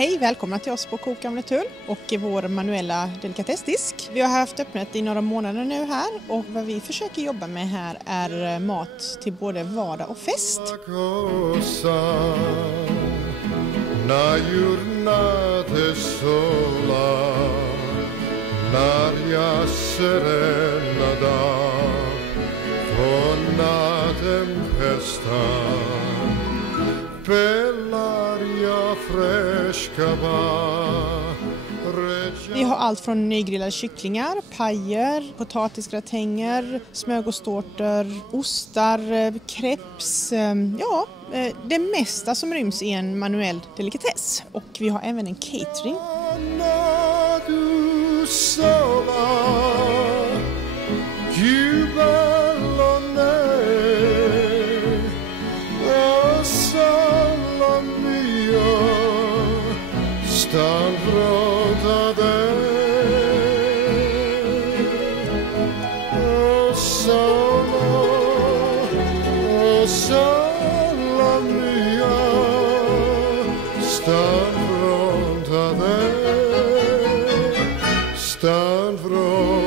Hej, välkomna till oss på Coop Gamla Tull och vår manuella delikatessdisk. Vi har haft öppet i några månader nu här och vad vi försöker jobba med här är mat till både vardag och fest. Vi har allt från nygrillade kycklingar, pajer, potatisgratänger, smörgåstårtor, ostar, crepes, det mesta som ryms i en manuell delikatess. Och vi har även en catering. Stan från